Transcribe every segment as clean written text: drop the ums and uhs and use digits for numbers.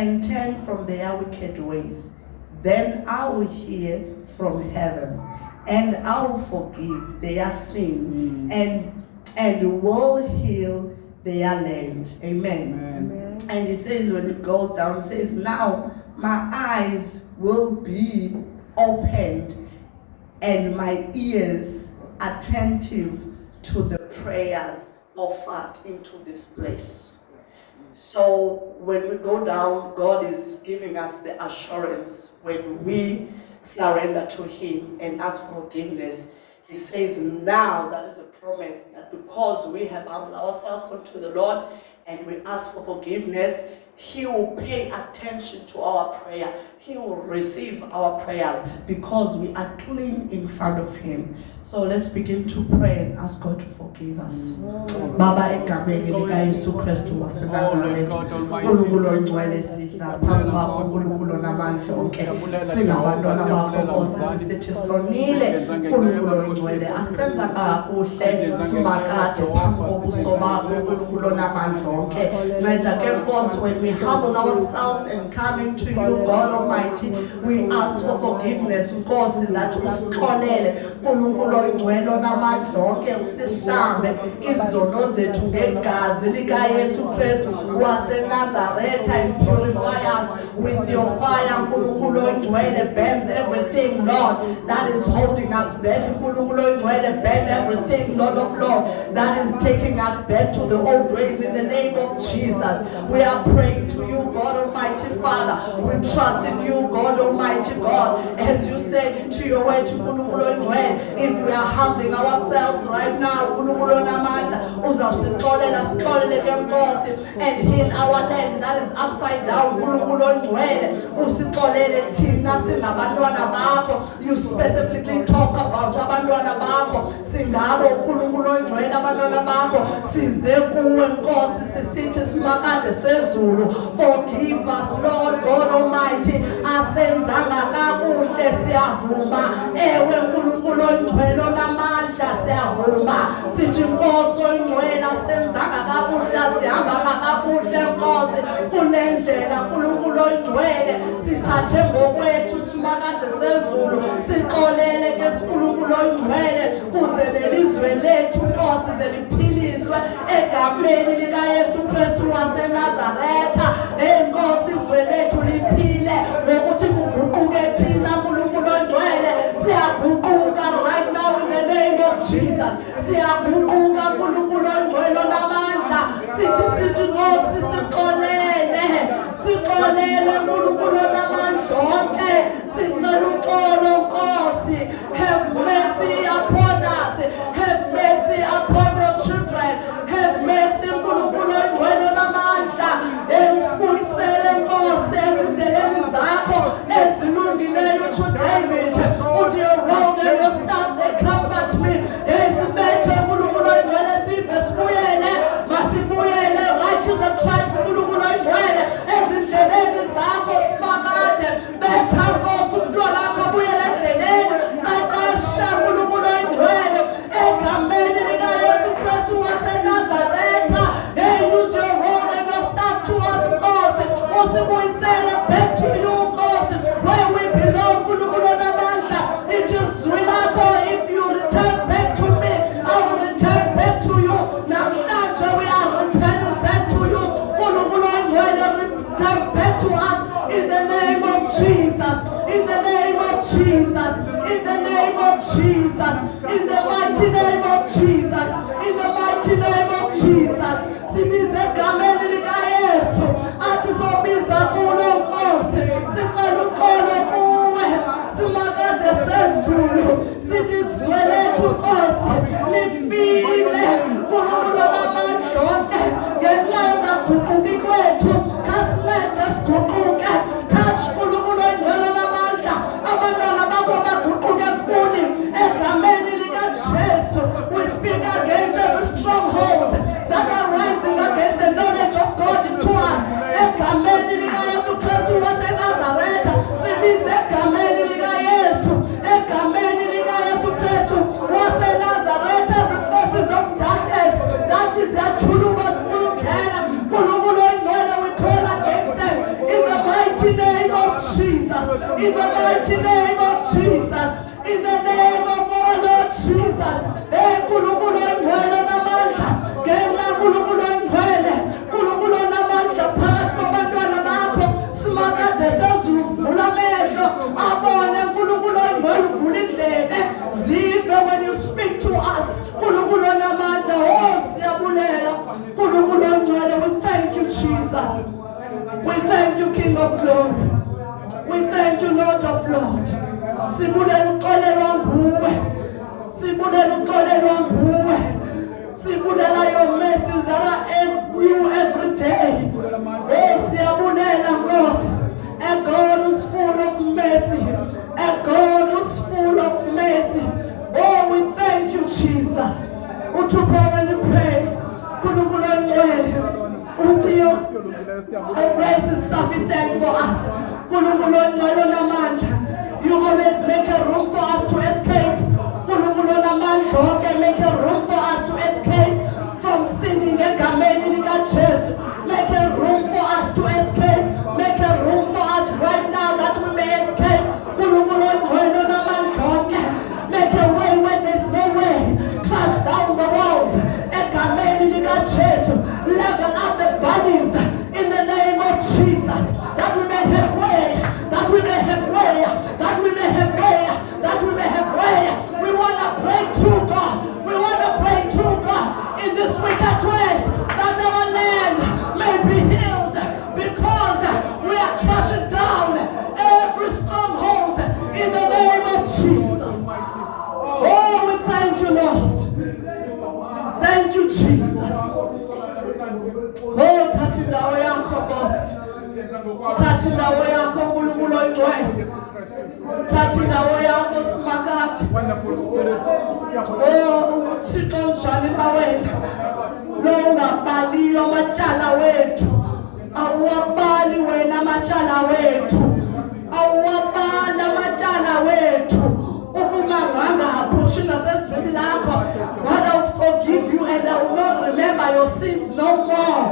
and turn from their wicked ways. Then I will hear from heaven, and I will forgive their sin, and will heal their land. Amen. And he says, when it goes down, he says, now my eyes will be opened and my ears attentive to the prayers offered into this place. So when we go down, God is giving us the assurance when we surrender to him and ask for forgiveness. He says now, that is a promise, that because we have humbled ourselves unto the Lord and we ask for forgiveness, he will pay attention to our prayer. He will receive our prayers because we are clean in front of him. So let's begin to pray and ask God to forgive us. Baba egameni lika Yesu Kristu waseNazaretha, uNkulunkulu oyingcwele siza phambi kwakho uNkulunkulu namandla onke, singabantwana bakho Nkosi, sithi sonile uNkulunkulu oyingcwele, asenza kakuhle simakade phambi kobuso bakho uNkulunkulu namandla onke. Nceda ke Nkosi, when we humble ourselves and come into you, God Almighty, we ask for forgiveness, Nkosi, that usixolele uNkulunkulu oyingcwele onamandla onke, usihlambe izono zethu ngegazi lika Yesu Kristu waseNazaretha, and purify us with your fire. Nkulunkulu oyingcwele, burns everything, Lord, that is holding us back. Nkulunkulu oyingcwele, burn everything, Lord of Lord, that is taking us back to the old ways. In the name of Jesus, we are praying to you, God Almighty Father. We trust in you, God Almighty God, as you said into your word, Nkulunkulu oyingcwele, if we are humbling ourselves right now, uNkulunkulu onamandla uzasixolela sixolele ke Nkosi, and heal our land that is upside down. uNkulunkulu oyingcwele, usixolele thina singabantwana bakho. You specifically talk about abantwana bakho, singabo uNkulunkulu oyingcwele abantwana bakho, size kuwe Nkosi sisithi simakade sezulu. Forgive us, Lord God Almighty, asenzanga kakuhle siyavuma. Ewe uNkulunkulu oyingcwele onamandla siyavuma, sithi Nkosi oyingcwele asenzanga kakuhle, sihambanga kakuhle Nkosi kulendlela. uNkulunkulu oyingcwele, sithathe ngokwethu simakade sezulu, sixolele ke uNkulunkulu oyingcwele, kuze lelizwe lethu Nkosi zeliphiliswe egameni lika Yesu Kristu waseNazaretha. Enkosi izwe lethu liphile ngokuthi kuguquke thina uNkulunkulu oyingcwele, siyaguquka right now in the name of Jesus. Siyaguquka uNkulunkulu oyingcwele onamandla, sithi Nkosi sixolele uNkulunkulu onamandla onke, sicela uxolo Nkosi. Have mercy upon us, have mercy upon your children, have mercy uNkulunkulu oyingcwele onamandla. Esibuyisele Nkosi ezindleleni zakho ezilungileyo to David, uthi your rod and your staff they comfort me. Esibethe uNkulunkulu oyingcwele, sive sibuyele, masibuyele right to the tracks uNkulunkulu oyingcwele, ezindleleni zakho simakade. Betha Nkosi umntwana wakho abuyele endleleni, qeqesha uNkulunkulu oyingcwele egameni lika Yesu Kristu waseNazaretha. Use your rod and your staff to us Nkosi, usibuyisele back to you Nkosi, where we belong uNkulunkulu onamandla. It is lakho, if you return back to me, I will return back to you. Namhlanje we are returning back to you uNkulunkulu oyingcwele, return back to us in the name of Jesus, in the name of Jesus, in the name of Jesus, in the mighty name of Jesus, in the mighty name of Jesus. Sibize egameni lika Yesu, athi sobiza kulo Nkosi, sicela uxolo kuwe, simakade sezulu, sithi izwe lethu Nkosi lifile uNkulunkulu onamandla onke, ngenxa yokungaguquki kwethu, khasincede siguquke. Touch uNkulunkulu oyingcwele onamandla, abantwana bakho baguquke kuni egameni lika Jesu. We speak against In the mighty name of Jesus. In the name of our Lord Jesus. Nkulunkulu oyingcwele namandla. Ngenxa Nkulunkulu oyingcwele. Nkulunkulu onamandla phakathi kwabantwana bakho. Simakade sezulu vula amehlo. Abone Nkulunkulu oyingcwele uvula indlebe. Zive when you speak to us. Nkulunkulu onamandla. Oh siyabulela. Nkulunkulu oyingcwele. We thank you Jesus. We thank you King of Glory. We thank you Lord of Lords. Sibulela uxolelwa nguwe. Sibulela uxolelwa nguwe. Sibulela your mercies that are new every day. Oh siyabulela Nkosi. A God who's full of mercy. A God who's full of mercy. Oh we thank you Jesus. Uthupha when we pray. Nkulunkulu oyingcwele. Uthi your grace is sufficient for us. Nkulunkulu oyingcwele onamandla. You always make a room for us to escape. Nkulunkulu onamandla, make a room for us to escape from sinning egameni likaJesu. Make a room for us to escape. Make a room for us right now that we may escape. Nkulunkulu oyingcwele onamandla, make a way where there's no way. Crush down the walls egameni likaJesu. Level up the valleys in the name of Jesus. That we may have way. That we may have way. That we may have way. That we may have way. We want to break through God. We want to break through God in this wicked ways. That our land may be healed. Because we are crushing down every stronghold in the name of Jesus. Oh, we thank you, Lord. Thank you, Jesus. Oh, tathi ndawo yakho boss. Tathi ndawo yakho Nkulunkulu oyingcwele. Tathi ndawo yakho simakade. Oh, Thixo njani bawena. Lo ungabaliyo amatyala wethu. Awuwabali wena amatyala wethu. Awuwabali amatyala wethu. God, I will forgive you and I will not remember your sins no more.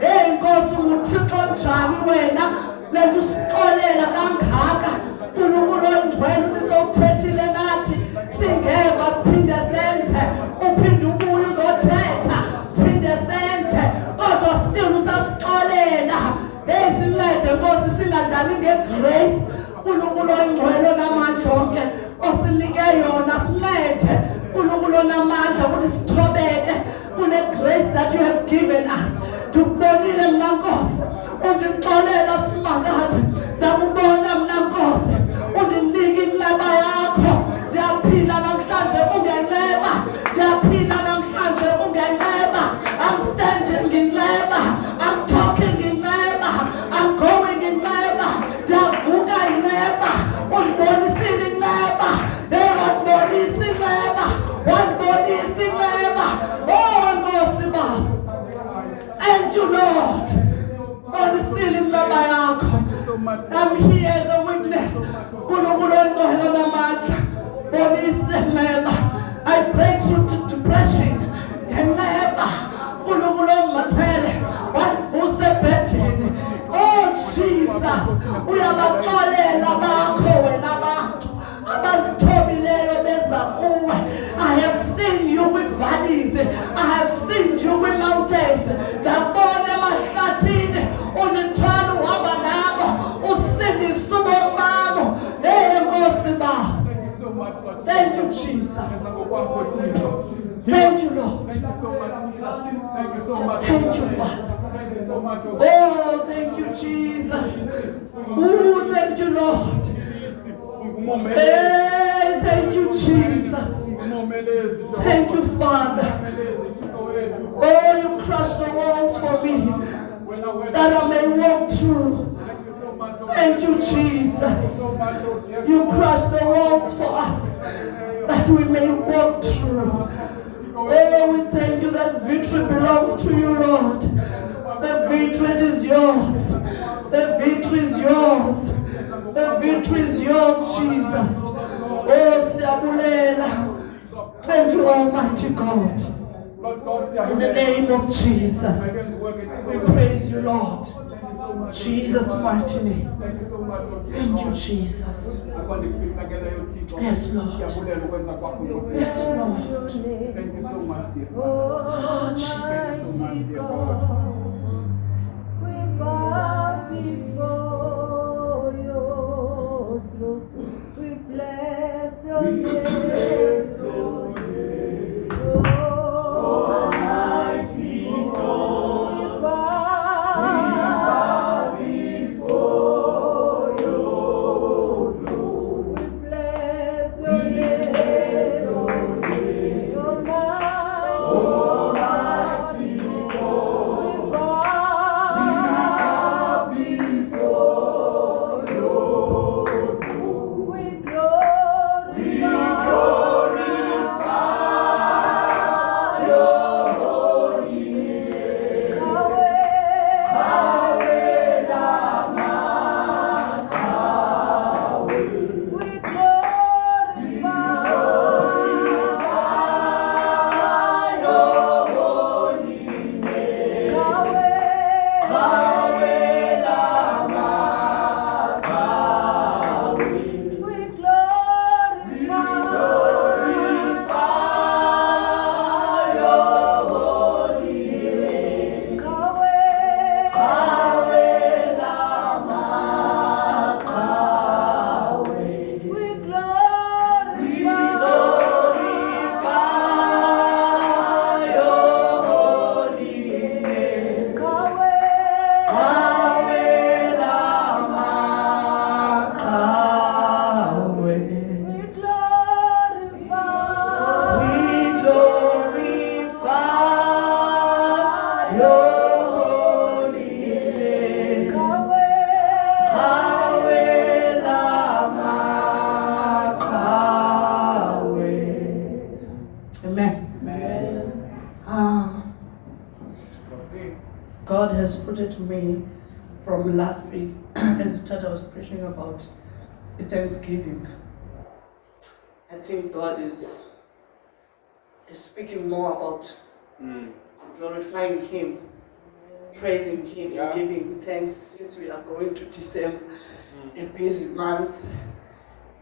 Hey, Nkosi uThixo njani wena lethu sixolela kangaka. Nkulunkulu oyingcwele uthi sowuthethile nathi singeva siphinde senze. Uphinde ubuye uzothetha siphinde senze. Kodwa still usasixolela. Hey, sincede Nkosi singadlali ngegrace. Nkulunkulu oyingcwele onamandla onke osinike yona sincede. Nkulunkulu onamandla ukuthi sithobeke kule grace that you have given us. Ndikubonile mna Nkosi undixolela simakade. Ndakubona mna Nkosi undinika inceba yakho. Ndiyaphila namhlanje ungenceba. Ndiyaphila namhlanje ungenceba. I'm standing ngenceba. I'm talking ngenceba. I'm going ngenceba. Ndiyavuka inceba. Undibonisile inceba. Undibonisa inceba. Undibonisa inceba. Oh Nkosi Baba. And you Lord. Bonisile inceba yakho. I'm here as a witness. Nkulunkulu oyingcwele onamandla. Bonisa inceba. I break through to depression. Ngenceba. Nkulunkulu ongimaphele. Wandivuse ebhedini. Oh Jesus. Uyabaxolela bakho wena bantu. Abazithobileyo beza kuwe. I have seen you with valleys. I have seen you with mountains. Ndabona emahlathini. Undithwala uhamba nabo. Usindisa ubomi babo. Hey Nkosi Baba. Thank you Jesus. Thank you Lord. Thank you Father. Oh, thank you Jesus. Oh, thank you Lord. Hey, thank you Jesus. Thank you Father. Oh, you crushed the walls for me that I may walk through. Thank you Jesus. You crushed the walls for us that we may walk through. Oh, we thank you that victory belongs to you, Lord. The victory is yours. The victory is yours. The victory is yours, Jesus. Oh, siyabulela. Thank you, Almighty God. In the name of Jesus, we praise you, Lord. Jesus' mighty name. Thank you so much, Lord. Thank you, Jesus. Yes, Lord. Yes, Lord. Thank you so much, dear Oh, Thank you so much, dear God. we bow before your throne. We bless your name. Almighty God. We bow before your throne. We bless your name. Almighty God. We bow before your throne. We glorify your holy name. Yahweh, Lama, Yahweh. We glorify your holy name. Yahweh, Lama, Yahweh. We glorify your holy name. Yahweh, Lama, Yahweh. We glorify your holy name. Yahweh, Lama, Yahweh. We glorify your holy name. Yahweh, Lama, Yahweh. Amen. Ah, God has put it to me from last week as I was preaching about the Thanksgiving. I think God is speaking more about glorifying Him, praising Him, Yeah. and giving thanks since we are going to December, a busy month.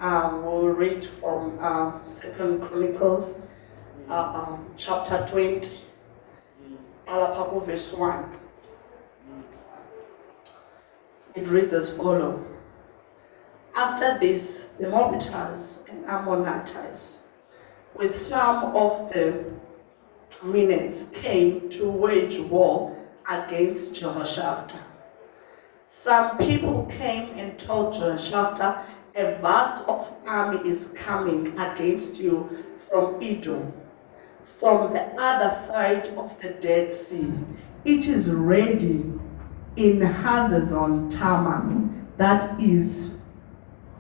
We'll read from 2 Chronicles, chapter 20, Alapaku verse 1. It reads as follows. After this, the Moabites and Ammonites, with some of the Meunites, came to wage war against Jehoshaphat. Some people came and told Jehoshaphat, a vast army is coming against you from Edom, from the other side of the Dead Sea. It is ready in Hazazon Tamar, that is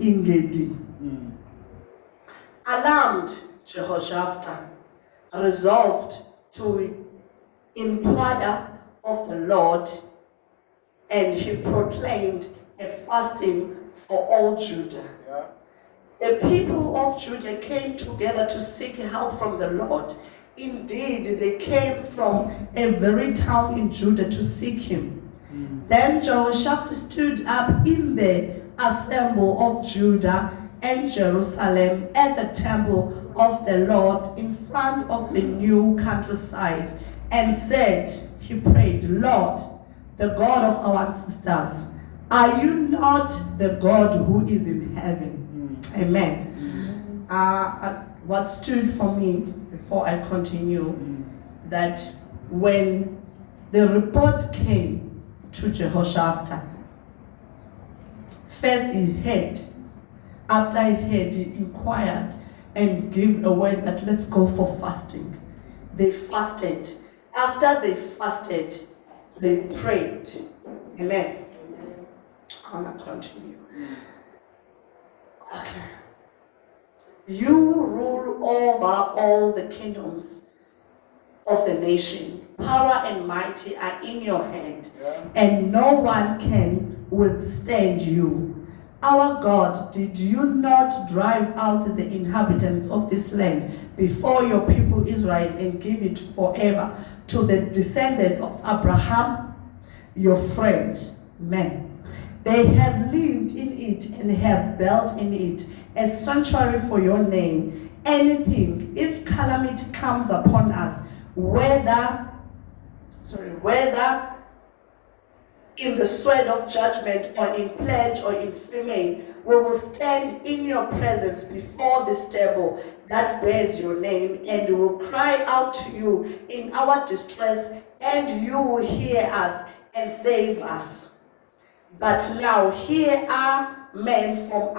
in Gedi. Alarmed, Jehoshaphat resolved to inquire of the Lord, and he proclaimed a fasting for all Judah. The people of Judah came together to seek help from the Lord. Indeed, they came from every town in Judah to seek him. Then Jehoshaphat stood up in the assembly of Judah and Jerusalem at the temple of the Lord in front of the new countryside and said, he prayed, Lord, the God of our ancestors, are you not the God who is in heaven? Amen. What stood for me before I continue, that when the report came to Jehoshaphat, first he heard, after he heard, he inquired and gave a word that let's go for fasting. They fasted. After they fasted, they prayed. Amen. I'm going to continue. Okay. You rule over all the kingdoms of the nation. Power and mighty are in your hand, and no one can withstand you. Our God, did you not drive out the inhabitants of this land before your people Israel and give it forever to the descendant of Abraham, your friend? men. They have lived in it and have dwelt in it, a sanctuary for your name. Anything, if calamity comes upon us, whether in the sweat of judgment or in pledge or in female, we will stand in your presence before this table that bears your name, and we will cry out to you in our distress, and you will hear us and save us. But now here are men from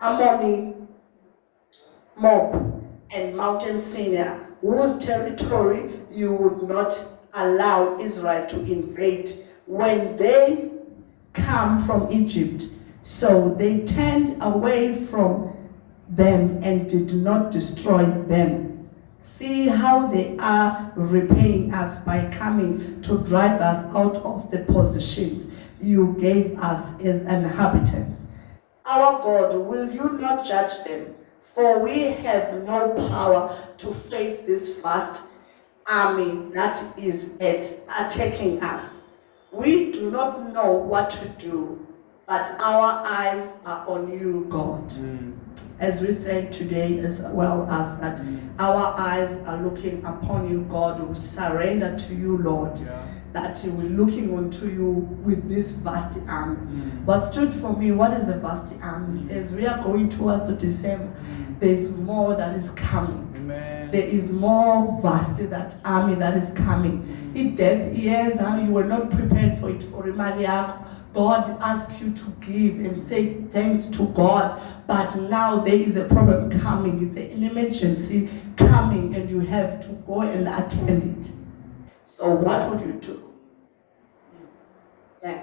Ammoni, Moab, and Mountain Sinai, whose territory you would not allow Israel to invade when they come from Egypt. So they turned away from them and did not destroy them. See how they are repaying us by coming to drive us out of the possessions you gave us as inhabitants. Our God, will you not judge them? For we have no power to face this vast army that is attacking us. We do not know what to do, but our eyes are on you, God. As we said today, as well as that, our eyes are looking upon you, God. We surrender to you, Lord. That we're looking unto you with this vast army. What stood for me, what is the vast army? As we are going towards December, there's more that is coming. Amen. There is more vast that army that is coming. In death years, you were not prepared for it. For Rimaliak, God asked you to give and say thanks to God. But now there is a problem coming. It's an emergency coming, and you have to go and attend it. So what would you do? Yeah.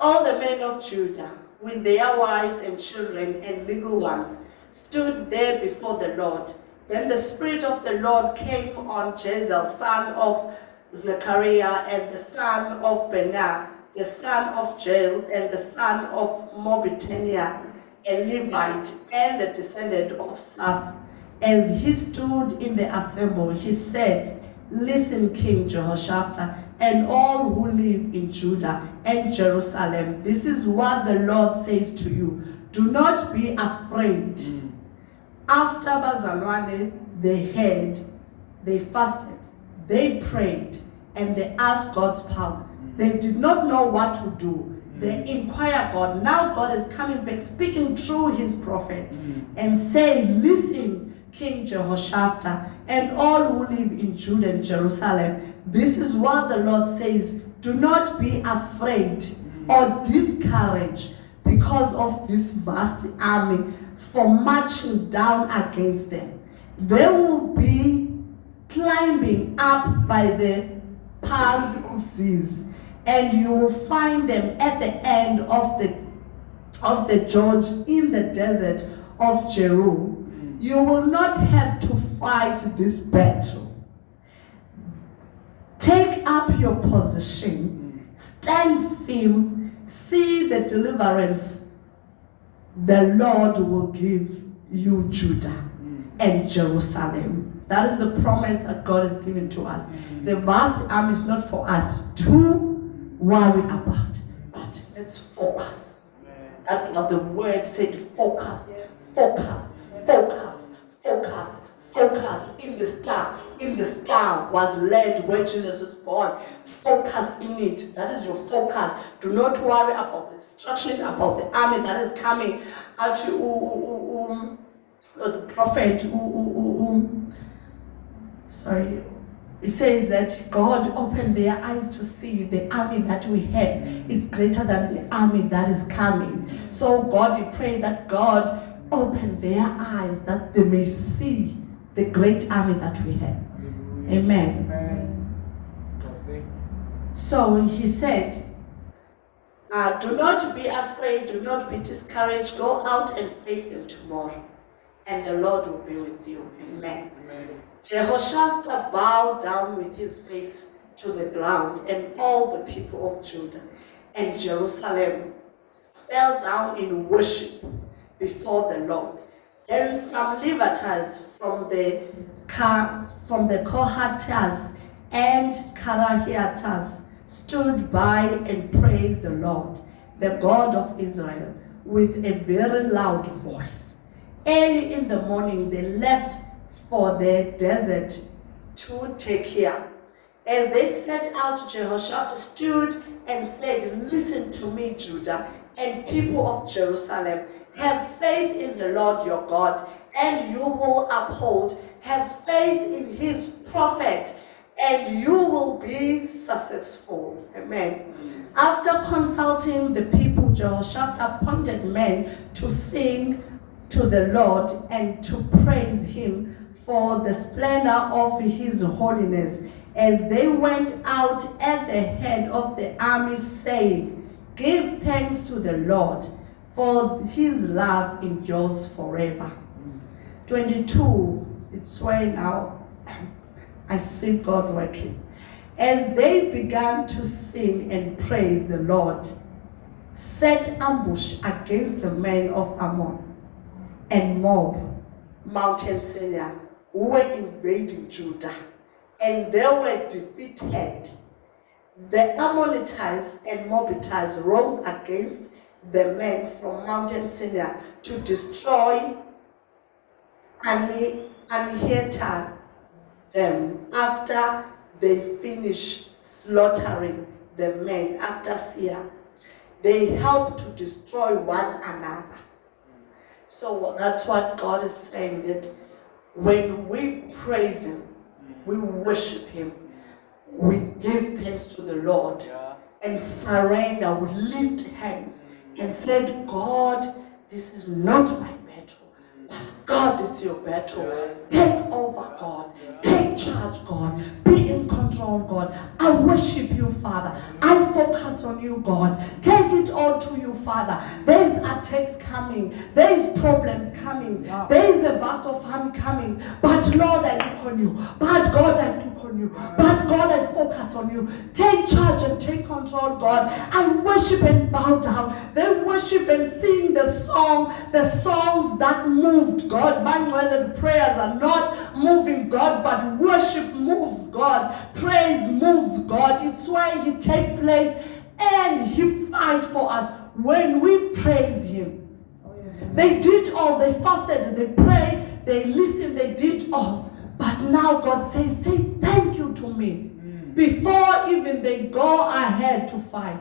All the men of Judah, with their wives and children and little ones, stood there before the Lord. Then the Spirit of the Lord came on Jazel, son of Zechariah, and the son of Benah, the son of Jael, and the son of Mobitaniah, a Levite, and a descendant of Saph. As he stood in the assembly, he said, Listen, King Jehoshaphat, and all who live in Judah and Jerusalem, this is what the Lord says to you. Do not be afraid. After Bazalwane, they heard, they fasted, they prayed, and they asked God's power. They did not know what to do. They inquired God. Now God is coming back, speaking through his prophet, and saying, Listen, King Jehoshaphat, and all who live in Judah and Jerusalem, this is what the Lord says. Do not be afraid or discouraged because of this vast army for marching down against them. They will be climbing up by the paths of seas, and you will find them at the end of the George in the desert of Jeru. You will not have to fight this battle. Take up your position, stand firm, see the deliverance the Lord will give you, Judah and Jerusalem. That is the promise that God has given to us. The vast army is not for us to worry about, but let's focus. That was the word said, focus, focus, focus, focus, focus in the star. In the star was led where Jesus was born. Focus in it. That is your focus. Do not worry about the destruction, about the army that is coming. The prophet, sorry, it says that God opened their eyes to see the army that we have is greater than the army that is coming. So God, we pray that God open their eyes that they may see the great army that we have. Amen. So he said, do not be afraid, do not be discouraged, go out and face them tomorrow, and the Lord will be with you. Amen. Jehoshaphat bowed down with his face to the ground, and all the people of Judah and Jerusalem fell down in worship before the Lord. Then some Levites from the Kohathites and Karahites stood by and praised the Lord, the God of Israel, with a very loud voice. Early in the morning, they left for the desert to Tekoa. As they set out, Jehoshaphat stood and said, "Listen to me, Judah and people of Jerusalem. Have faith in the Lord your God, and you will uphold. Have faith in his prophet, and you will be successful." Amen. After consulting the people, Jehoshaphat appointed men to sing to the Lord and to praise him for the splendor of his holiness, as they went out at the head of the army, saying, "Give thanks to the Lord, for his love endures forever." 22, it's where now I see God working. As they began to sing and praise the Lord, set ambush against the men of Ammon and Moab, Mountain Seir, who were invading Judah, and they were defeated. The Ammonites and Moabites rose against the men from Mountain Seir to destroy and annihilate them after they finished slaughtering the men after Seir. They helped to destroy one another. So that's what God is saying, that when we praise him, we worship him, we give thanks to the Lord and surrender, we lift hands and said, "God, this is not my battle, but God is your battle. Take over, God. Take charge, God. Be in control, God. I worship you, Father. I focus on you, God. Take it all to you, Father. There is attacks coming. There is problems coming. There is a vast of harm coming. But Lord, I look on you. But God, I look on you. But God, I focus on you. Take charge and take control, God. I worship and bow down. They worship and sing the songs that moved God. Mind whether the prayers are not moving God, but worship moves God. Praise moves God. It's why he takes place and he fights for us when we praise him. They did all. They fasted, they prayed, they listened, they did all. But now God says, say thank you to me. Before even they go ahead to fight.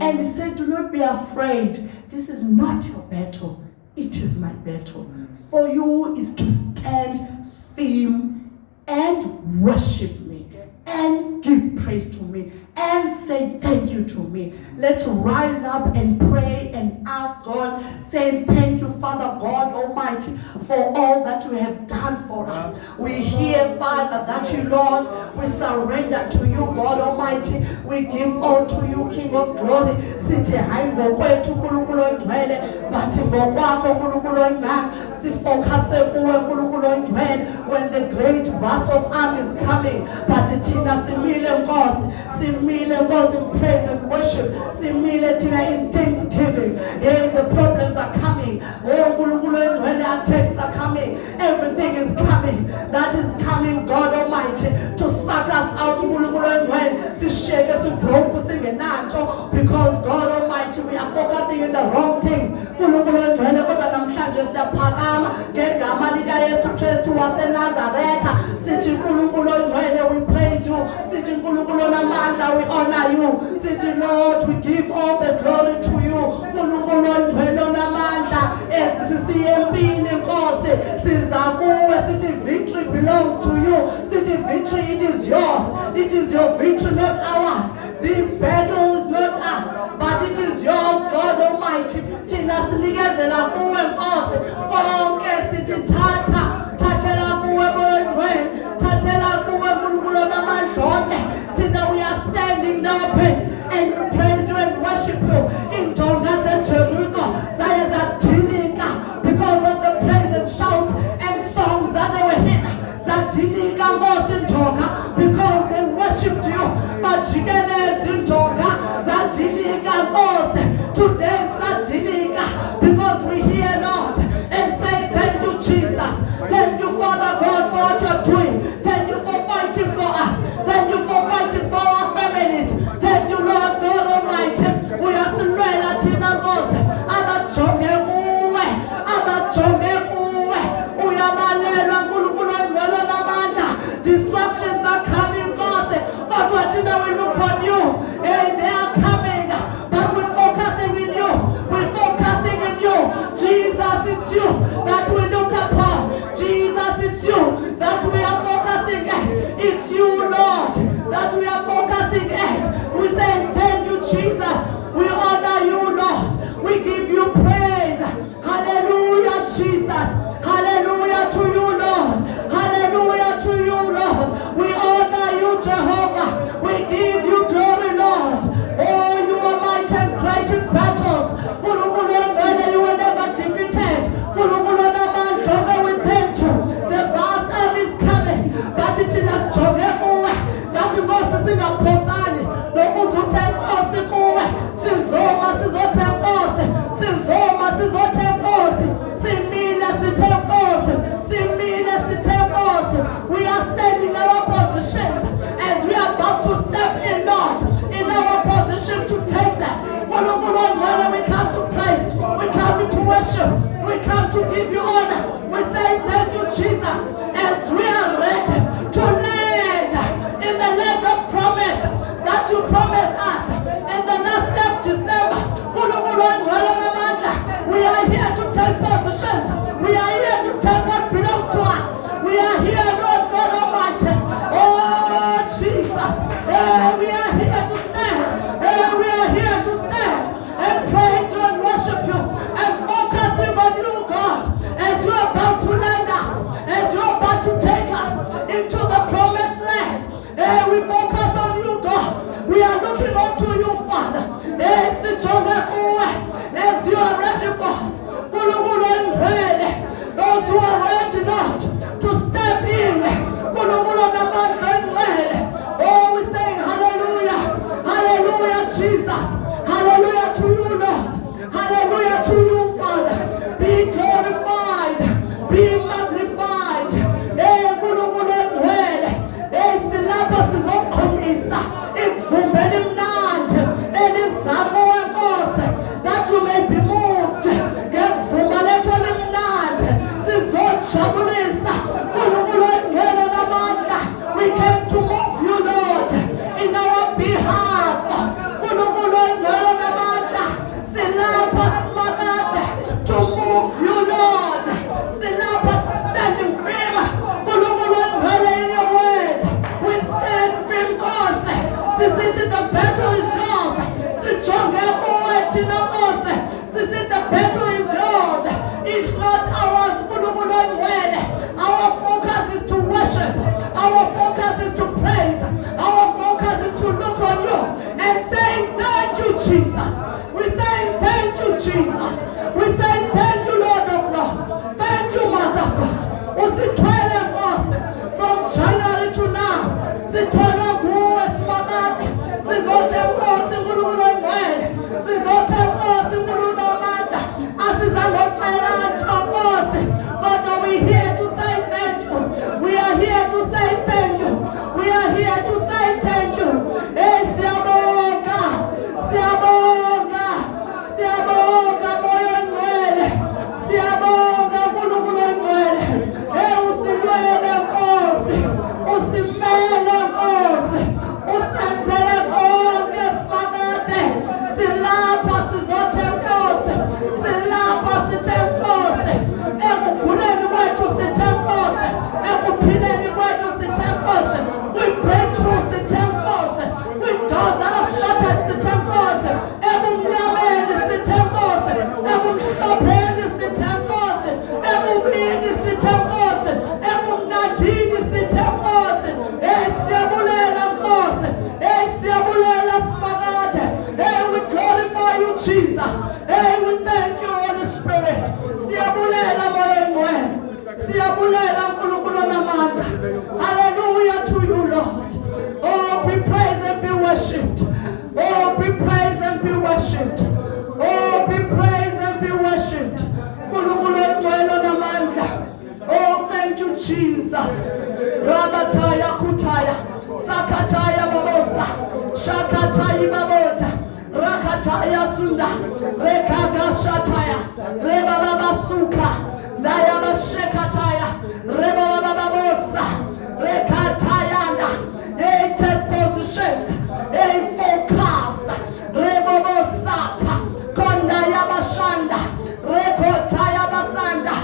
And he said, do not be afraid. This is not your battle. It is my battle. For you is to stand firm and worship me and give praise to me and say thank you to me. Let's rise up and pray and ask God, saying thank you, Father God Almighty, for all that you have done for us. We hear, Father, that you, Lord, we surrender to you, God Almighty. We give all to you, King of Glory. Sithi hayi ngokwethu uNkulunkulu oyingcwele, bathi ngokwakho uNkulunkulu oyingcwele. Sifocuse kuwe uNkulunkulu oyingcwele. When the great vast of armies coming, but thina simile Nkosi, simile Nkosi in praise and worship, simile thina in thanksgiving. Yeah, the problems are coming. Oh, uNkulunkulu oyingcwele, attacks are coming. Everything is coming. That is coming, God Almighty, to suck us out. uNkulunkulu oyingcwele, sisheke sibroke singenanto, because God Almighty, we are focusing in the wrong things. uNkulunkulu oyingcwele, kodwa namhlanje siyaphakama ngegama lika Yesu Kristu waseNazaretha. Sithi uNkulunkulu oyingcwele, we praise you. Sithi uNkulunkulu onamandla, we honor you. Sithi Lord, we give all the glory to you. uNkulunkulu oyingcwele onamandla, esisiyempini Nkosi, siza kuwe. Sithi victory belongs to you. Sithi victory, it is yours. It is your victory, not ours. This battle is not us, but it is yours, God Almighty. Thina sinikezela kuwe Nkosi. Konke sithi thathela kuwe oyingcwele, thathela kuwe uNkulunkulu onamandla. Thina we are standing now and we praise you and worship you. Indonga zeJericho zaye zadilika because of the praise and shout and songs that they were hit. Zadilika Nkosi indonga because they worshipped you. Majikeleza indonga zadilika Nkosi. Today zadilika because we hear Lord and say thank you Jesus. Jesus, as we are ready to land in the land of promise that you promised us in the last day of December. We are here to take positions. We are here to take what belongs to us. We are here, Lord God Almighty. Oh, Jesus. We are here to stand. We are here to stand and praise you and worship you and focusing on you, God, as you are about to land us, as you are about to take us into the promised land. We focus on you, God. We are looking up to you, Father. As you are ready for us. Those who are ready, Lord, to step in. Oh, we sing hallelujah. Hallelujah, Jesus. Hallelujah to you, Lord. Hallelujah to you, Father. Be glorified. Be magnified. Silabas is okhombisa. Ivumbele mnandi. Elizamo wenkosi. That you may be moved. Ngevuma lethu elimnandi. Sizojabulisa. Nkulunkulu engcwele namandla. We came to move you, Lord, in our behalf. Nkulunkulu engcwele namandla. Silapha simakade to move you, Lord. Silapha standing firm. Nkulunkulu engcwele in your word. We stand firm, Nkosi. Sisithi the battle is yours. Sijonge kuwe thina Nkosi. Sisithi the battle is yours. It's not ours, Nkulunkulu engcwele. Our focus is to worship. Our focus is to praise. Our focus is to look on you and say thank you, Jesus. We say thank you, Jesus. We say thank you, Lord of Lords. Thank you, Mother God. Usithwele Nkosi from January to now. Sithwele kuwe simakade. Sizothe Nkosi Nkulunkulu engcwele. Sizothe Nkosi Nkulunkulu amandla. Asizangocela Nkosi. But we're here to say thank you. We are here to say thank you. We are here to say thank you. Siyabonga. Siyabonga. Siyabonga moyo engcwele. Siyabonga Nkulunkulu engcwele. Usilwele Nkosi. Usimele Nkosi. Usenzele konke simakade. Silapha sizothe Nkosi. Silapha sithe Nkosi. Ekuguleni kwethu sithe Nkosi. Ekuphileni kwethu sithe Nkosi. We break through sithe Nkosi. We doors that are shuttered sithe Nkosi. Ebumnyameni sithe Nkosi. Ebumhlopheni sithe Nkosi. Ebumini sithe Nkosi. Ebumnadini sithe Nkosi. Siyabulela Nkosi. Siyabulela simakade. We glorify you, Jesus. We thank you, Holy Spirit. Siyabulela moyo engcwele. Siyabulela Nkulunkulu namandla. Hallelujah to you, Lord. Oh, be praised and be worshipped. Oh, be praised and be worshipped. Oh, be praised and be worshipped. Nkulunkulu engcwele namandla. Oh, thank you, Jesus. Rabataya kutaya. Sakataya babosa. Shakataya babota. Rakataya sunda. Rekagashataya. Rebababasuka. Dayabashekataya. Rebabababosa. Rekatayanda. They take positions. They focus. Rebabosata. Kondayabashanda. Rekotayabasanda.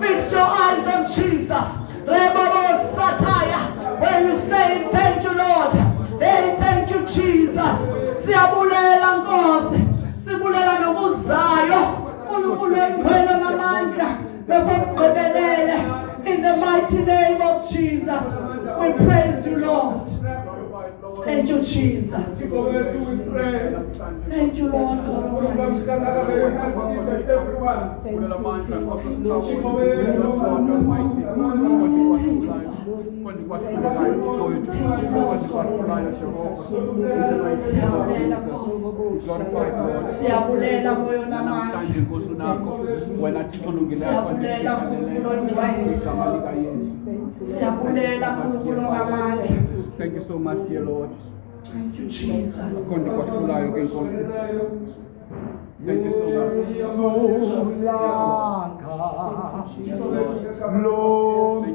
Fix your eyes on Jesus. Rebabosataya. When you say thank you, Lord. Hey, thank you, Jesus. Siyabulela Nkosi. Sibulela ngokuzayo. Nkulunkulu engcwele namandla. Besokugqibelele. In the mighty name of Jesus. We praise you, Lord. Thank you, Jesus. Thank you, Lord God Almighty. Siyabulela moyo namandla. Wena Thixo olungileyo Siyabulela Nkulunkulu engcwele. Siyabulela Nkulunkulu namandla. Thank you so much, dear Lord. Thank you, Jesus. Konke kwahlulayo ke Nkosi. Thank you so much. Lord,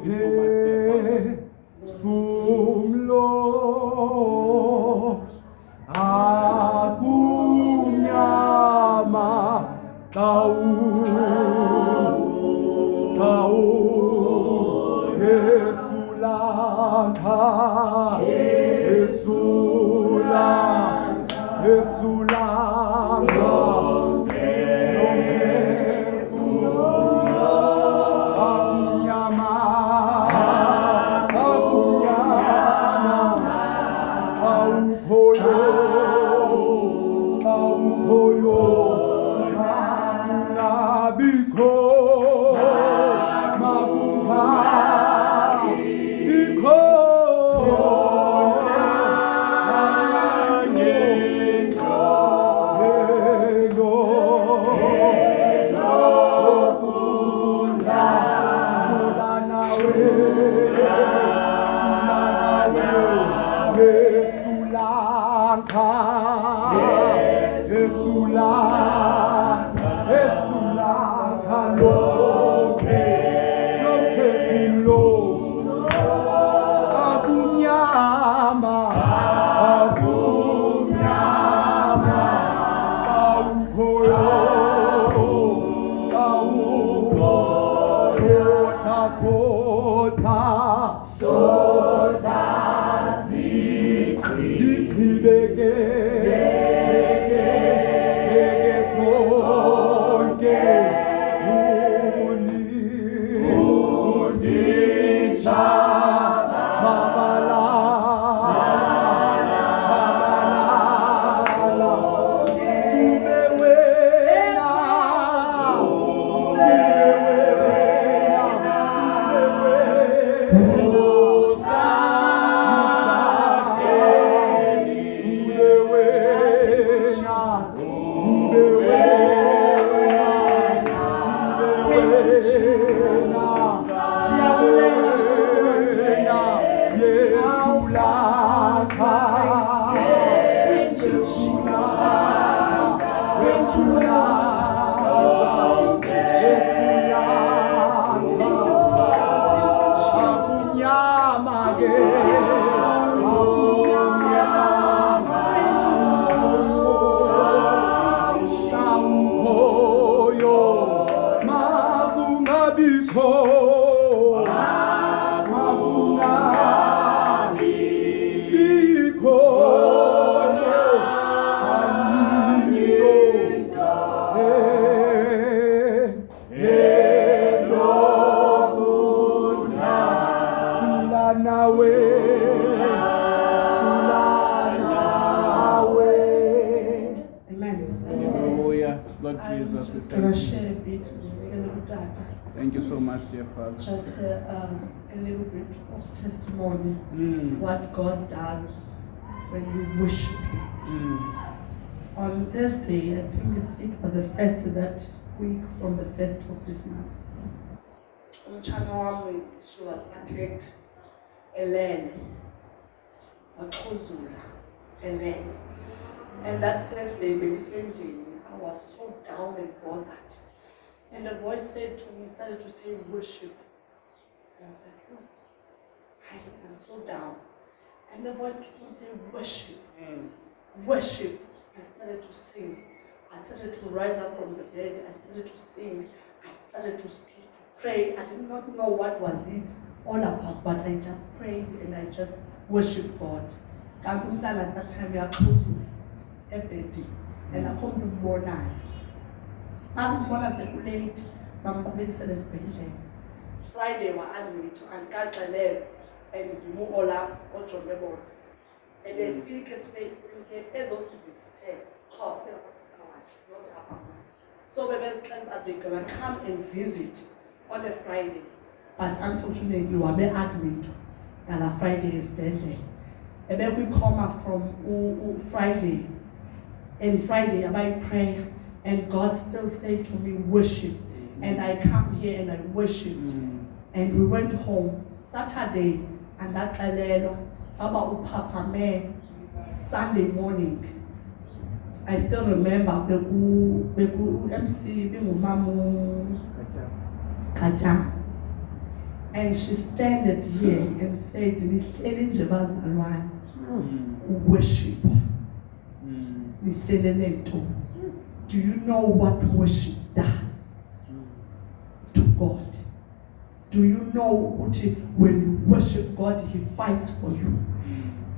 Thank you so much, dear Father. Just a little bit of testimony, what God does when you worship Him. On Thursday, I think it was the first that week from the first of this month. Umtshana wami, she was attacked, elele, waqhuzula, elele. And that Thursday, I was so down and bothered. And the voice said to me, started to say, worship. And I was like, no, I'm so down. And the voice kept on saying, worship. Worship. I started to sing. I started to rise up from the bed. I started to sing. I started to pray. I did not know what was it all about, but I just prayed and I just worshiped God. At that time, we are close to everything. And I come to more night. Ngibona sekulate bambabekisele esibhedlela. Friday wa-admit andikacelele and ngimu-ola oJohn ebefika esibhedlela ezosivisithelela qha phela kwasista wakhe not abama. So bebezixelela that they're gonna come and visit on a Friday, but unfortunately wabe-admit ngala Friday esibhedlela. Ebekwi-coma from Friday, and Friday abayi-prayer. And God still said to me, worship. And I come here and I worship. And we went home Saturday, and that about Papa Man, Sunday morning. I still remember Beku MC Mamu Kaja. And she standed here and said, worship. Do you know what worship does to God? Do you know when you worship God, He fights for you?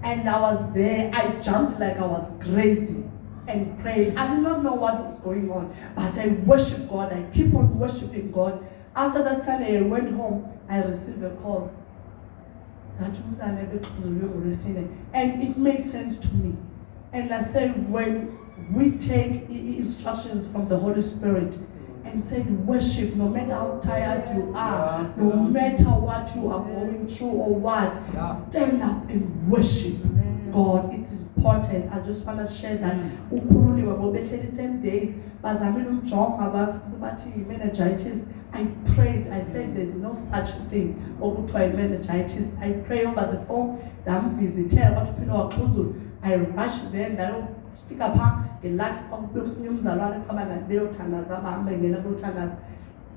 And I was there, I jumped like I was crazy and prayed. I did not know what was going on, but I worshiped God. I keep on worshiping God. After that Sunday, I went home, I received a call. And it made sense to me. And I said, when we take instructions from the Holy Spirit and said, worship, no matter how tired you are, no matter what you are going through or what, stand up and worship God. It's important. I just want to share that. 10 days, meningitis. I prayed. I said there's no such thing. Meningitis. I pray over the phone. I rushed there and I don't speak up.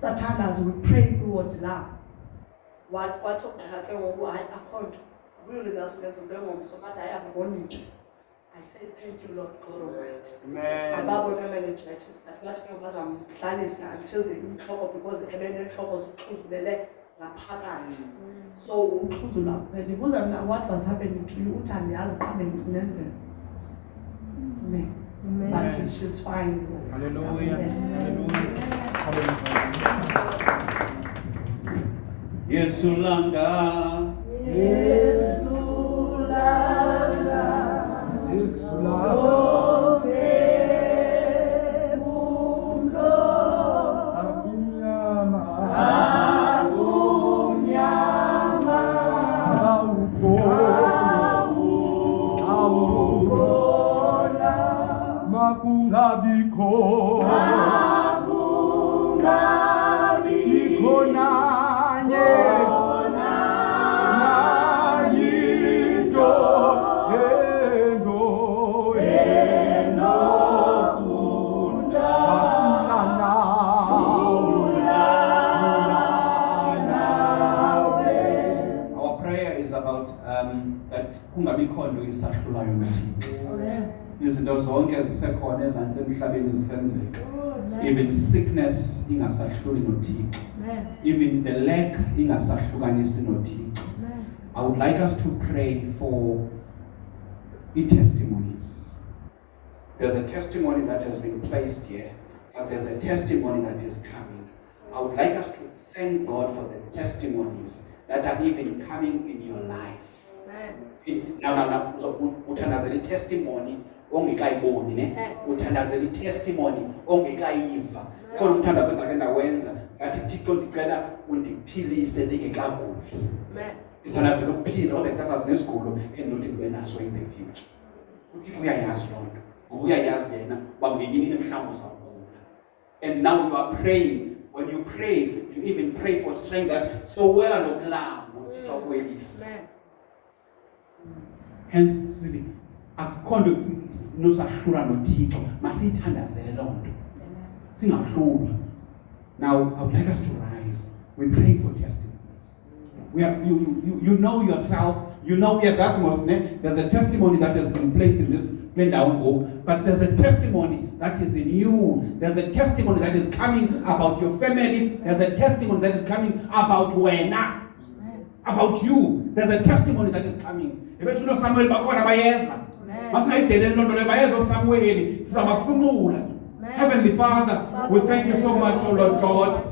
Satanas, we pray Lord la. What I can't really so much I have wanted to. I say thank you, Lord God Almighty. Amen. Above all meningitis, but what I'm planning until the trouble because the trouble was the leg. So what was happening to you and the other coming but she's fine. Hallelujah. Hallelujah. Yesulanga. Izinto zonke ezisekhona ezantsi emhlabeni zisenzeka. Even sickness ingasahluli noThixo. Even the lack ingasahlukanisi noThixo. I would like us to pray for testimonies. There's a testimony that has been placed here, but there's a testimony that is coming. I would like us to thank God for the testimonies that are even coming in your life. Now, uthandazela testimony ongekayiboni ne uthandazela testimony ongekayiva khona umthandazo engakenda wenza ngathi Thixo ndicela undiphilise ndingekaguli ndithandazela ukuphila kodwa ndikazazi nesigulo endinothi ndibe naso in the future. uThixo uyayazi loo nto uyayazi yena wangekini emhlawumbi uzawugula. And now you are praying. When you pray, you even pray for strength that so well anokulamba uThixo akwelise. Hence, sithi akukho nosahlula noThixo masiyithandazele loo nto singahluli. Now I would like us to rise. We pray for testimonies. We are, you know yourself. You know, yes, that's most. There's a testimony that has been placed in this book, but there's a testimony that is in you. There's a testimony that is coming about your family. There's a testimony that is coming about wena, about you. There's a testimony that is coming. Heavenly Father, we thank you so much, oh Lord God.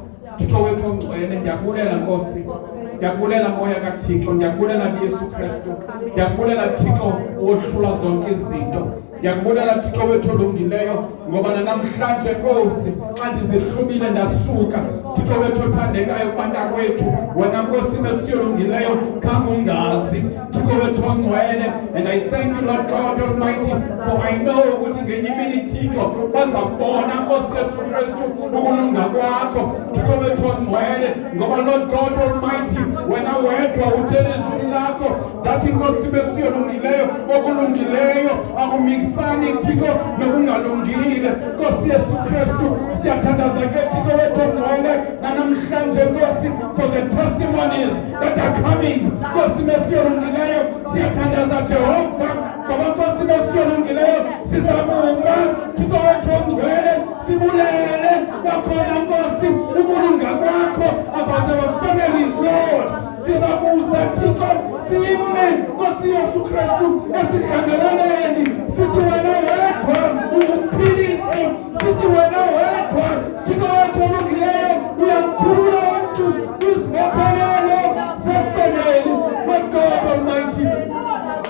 Ndiyakubulela moya kaThixo, ndiyakubulela Yesu Kristu, ndiyakubulela Thixo ohlula zonke izinto, ndiyakubulela Thixo wethu olungileyo ngoba namhlanje Nkosi xa ndizihlubile ndasuka Thixo wethu othandekayo bantakwethu wena Nkosi mesiyolungileyo khange ungazi Thixo wethu ongcwele. And I thank you Lord God Almighty, for I know ukuthi ngenye imini Thixo bazabona Nkosi Yesu Kristu ukulunga kwakho Thixo wethu ongcwele ngoba Lord God Almighty wena wedwa uthele izwi lakho ngathi Nkosi mesiyolungileyo okulungileyo akumikisani Thixo nokungalungile. Nkosi Yesu Kristu siyathandaza ke Thixo wethu ongcwele namhlanje Nkosi for the testimonies that are coming. Nkosi mesiyolungileyo siyathandaza Jehova ngoba Nkosi mesiyolungileyo sizakuma Thixo wethu ongcwele sibulele kwakhona Nkosi ukulunga kwakho about our families Lord sizakuza Thixo sime Nkosi Yesu Kristu esidlangalaleni sithi wena wedwa unguphilisi sithi wena wedwa Thixo wethu olungileyo uyamkhulula umntu kwizibophelelo zefemeli for God Almighty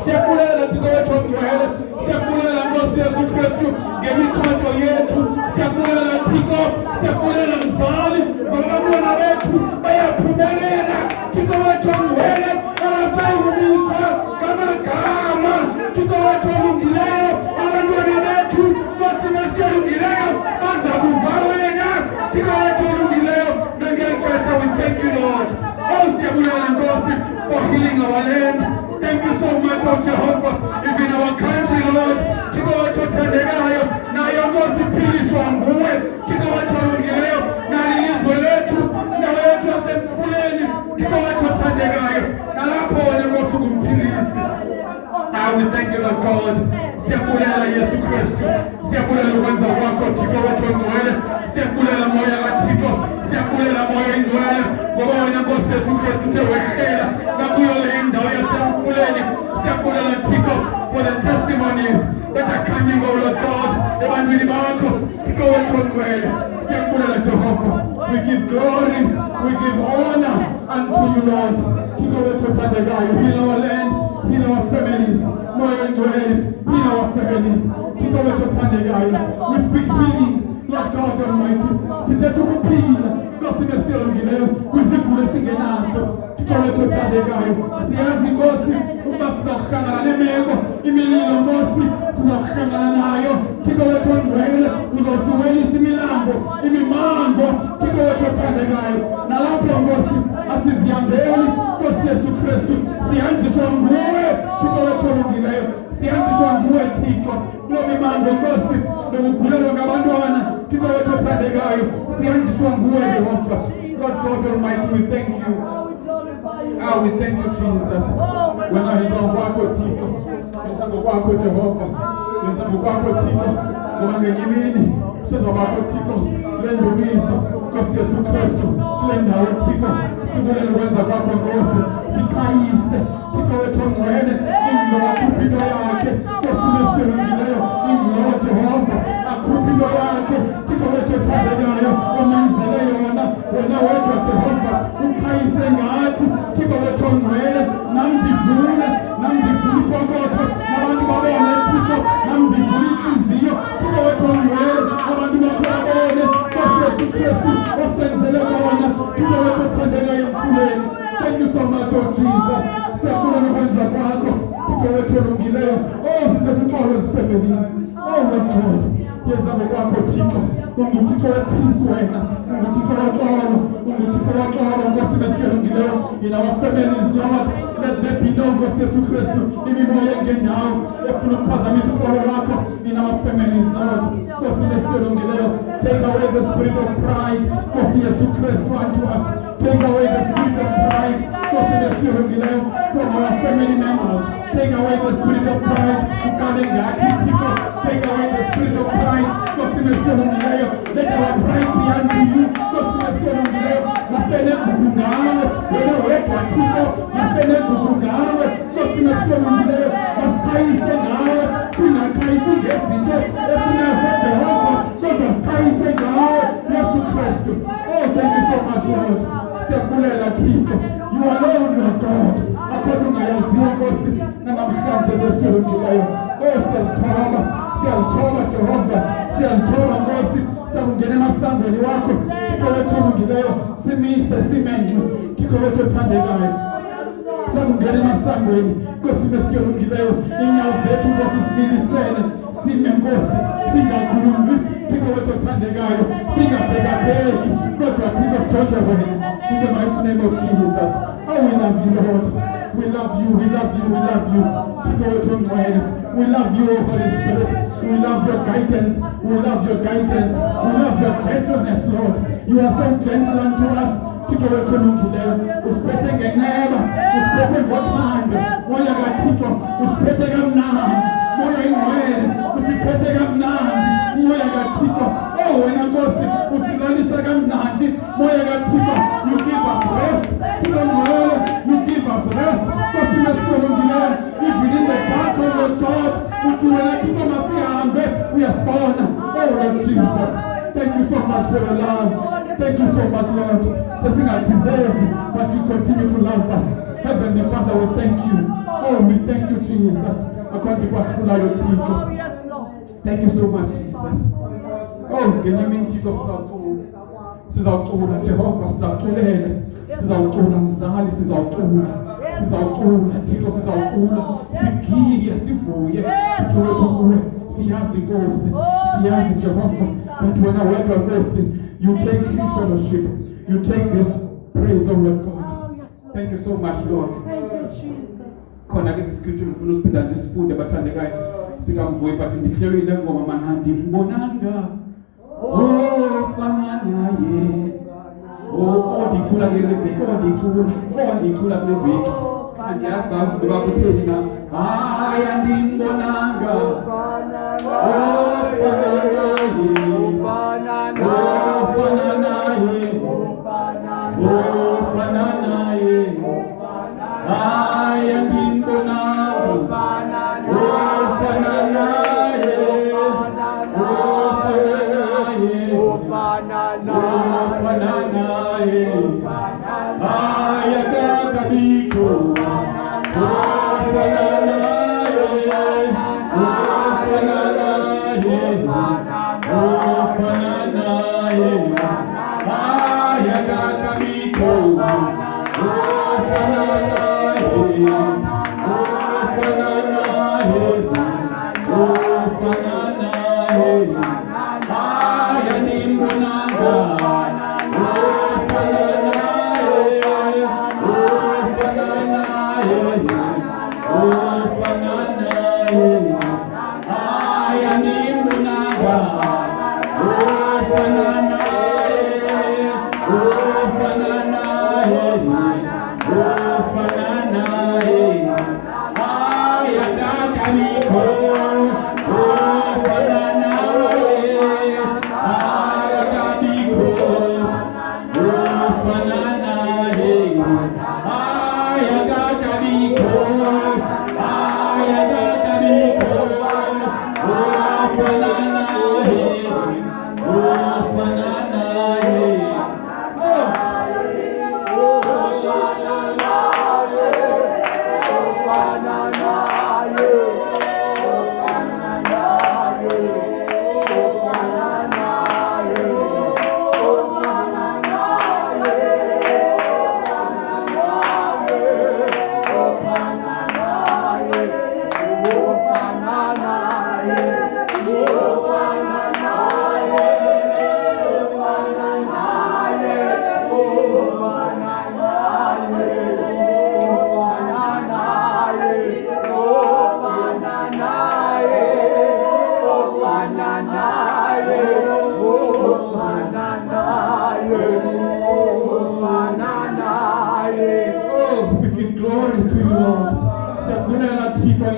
siyabulela Thixo wethu ongcwele siyabulela Nkosi Yesu Kristu ngemitshato yethu siyabulela Thixo siyabulela mzali ngoba abantwana bethu bayaphumelela Thixo wethu ongcwele abasayibizwa ngamagama Thixo wethu olungileyo abantwana bethu basinasiyolungileyo baza kuva wena Thixo wethu olungileyo nangeli xesha we thank you Lord siyabulela Nkosi for healing our land. Thank you so much, oh Jehovah, if in our country, Lord, Thixo wethu othandekayo nayo Nkosi iphiliswa nguwe Thixo wethu olungileyo nalilizwe lethu indawo yethu yasemfuleni Thixo wethu othandekayo nalapho wena Nkosi ungumphilisi. We thank you Lord God siyabulela Yesu Kristu siyabulela ukwenza kwakho Thixo wethu ongcwele siyabulela moya kaThixo siyabulela moya ingcwele ngoba wena Nkosi Yesu Kristu uthe wehlela nakuyo le ndawo yasemfuleni siyabulela Thixo for the testimonies that are coming oh Lord God ebantwini bakho Thixo wethu ongcwele siyabulela Jehovah we give glory we give honor unto you Lord Thixo wethu othandekayo heal our land heal our families moya ingcwele heal our families Thixo wethu othandekayo we speak healing Lord God Almighty sithetha ukuphila Nkosi nesiyolungileyo kwizigulo esingenazo Thixo wethu othandekayo siyazi Nkosi ukuba sizakuhlangana nemeko imililo Nkosi sizakuhlangana nayo Thixo wethu ongcwele uzosiwelisa imilambo imimango Thixo wethu othandekayo nalapho Nkosi asizihambeli Nkosi Yesu Kristu sihanjiswa nguwe Thixo wethu olungileyo sihanjiswa nguwe Thixo kulo mimango Nkosi nokugulelwa ngabantwana Thixo wethu othandekayo sihanjiswa nguwe Jehova Lord God Almighty we thank you we thank you Jesus wena hilo kwako Thixo nithango kwako Jehova nithango kwako Thixo ngoba ngenyimini sizokwakho Thixo lendumiso Nkosi Yesu Kristu kule ndawo Thixo sibulele ukwenza kwakho Nkosi sikhayise Thixo wethu ongcwele inglobo akhuphe into yakhe Nkosi nesiyolungileyo inglobo Jehova akhuphe into yakhe Thixo wethu othandekayo omenzele yona wena wedwa Jehova ukhayise ngathi Thixo wethu ongcwele namndivule ipokotho nabantu babone Thixo namndivule inhliziyo Thixo wethu ongcwele abantu bakho babone Nkosi Yesu Kristu osenzele kona Thixo wethu othandekayo emfuleni thank you so much oh Jesus siyabulela ukwenza kwakho Thixo wethu olungileyo sithetha uxolo ezifemelini Lord God yenza ngokwakho Thixo unguThixo wepeace wena unguThixo waxolo unguThixo waxolo Nkosi nesiyolungileyo in our families Lord let there be no Nkosi Yesu Kristu imimoya engendawo efuna ukuphazamisa uxolo lwakho in our families Lord Nkosi nesiyolungileyo take away the spirit of pride Nkosi Yesu Kristu unto us take away the spirit of pride Nkosi nesiyolungileyo from our family members take away the spirit of pride ukale ngathi Thixo take away the spirit of pride Nkosi nesiyolungileyo let our pride be unto you Nkosi nesiyolungileyo nafele kukungawe wena wedwa Thixo nafele kukungawe Nkosi nesiyolungileyo nasikhayise ngawe singakhayisi ngezinto esinazo Jehova kodwa sikhayise ngawe Yesu Kristu thank you so much Lord siyabulela Thixo you alone you are God akho ungayaziyo Nkosi namhlanje nesiyolungileyo siyazithoba Jehova siyazithoba Nkosi sakungena emasangweni wakho Thixo wethu olungileyo simise simenxe Thixo wethu othandekayo sakungena emasangweni Nkosi nesiyolungileyo inyawo zethu Nkosi sibilisene sime Nkosi singakhulumi Thixo wethu othandekayo singabhekabheki kodwa Thixo sijonge wena in the mighty name of Jesus we love you Lord we love you Thixo wethu ongcwele we love you Holy Spirit we love your guidance we love your gentleness Lord you are so gentle unto us Thixo wethu olungileyo usiphethe ngenxeba usiphethe ngothando moya kaThixo usiphethe kamnandi moya ingcwele usiphethe kamnandi moya kaThixo wena moya kaThixo, you give us rest. Thixo ngcwele, you give us rest. Nkosi mesolungileyo, even in the dark, oh Lord God, uthi wena Thixo masihambe uyasibona. Oh Lord Jesus, thank you so much for your love. Thank you so much, Lord. Saying I deserve it, but you continue to love us. Heavenly Father, we thank you. Oh, we thank you, Jesus. According to what you Thixo. Thank you so much, Jesus. Oh, ngenye imini Thixo sizawucula Jehova, sizawuculela, sizawucula mzali, sizawucula Thixo, sizawucula sigiye, sivuye Thixo wethu kuwe. Siyazi Nkosi, siyazi Jehova, that wena wedwa Nkosi, you take this fellowship, you take this praise, oh Lord God. Thank you so much, Lord. Thank you, Jesus. Khona ke siscripture ngifuna usiphinda ndisifunde bathandekayo sikamvuyi but ndihlelwe ngoma manandi mbonanga fana naye odicula kule viki odicula kule viki andiyazi bakutheni na hayi andimbonanga fana naye hayi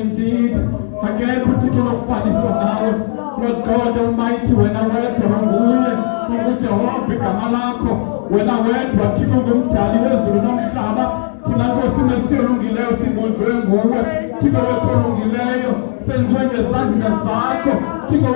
Indeed, again, particular funny for now. Lord God Almighty, when I went to Hungary, Jehovah Kamalako, when I went to Tico Tali, Zunam Tinako Simesilungileo, Simon Tico Tolungileo, Send Zanga Sako, Tico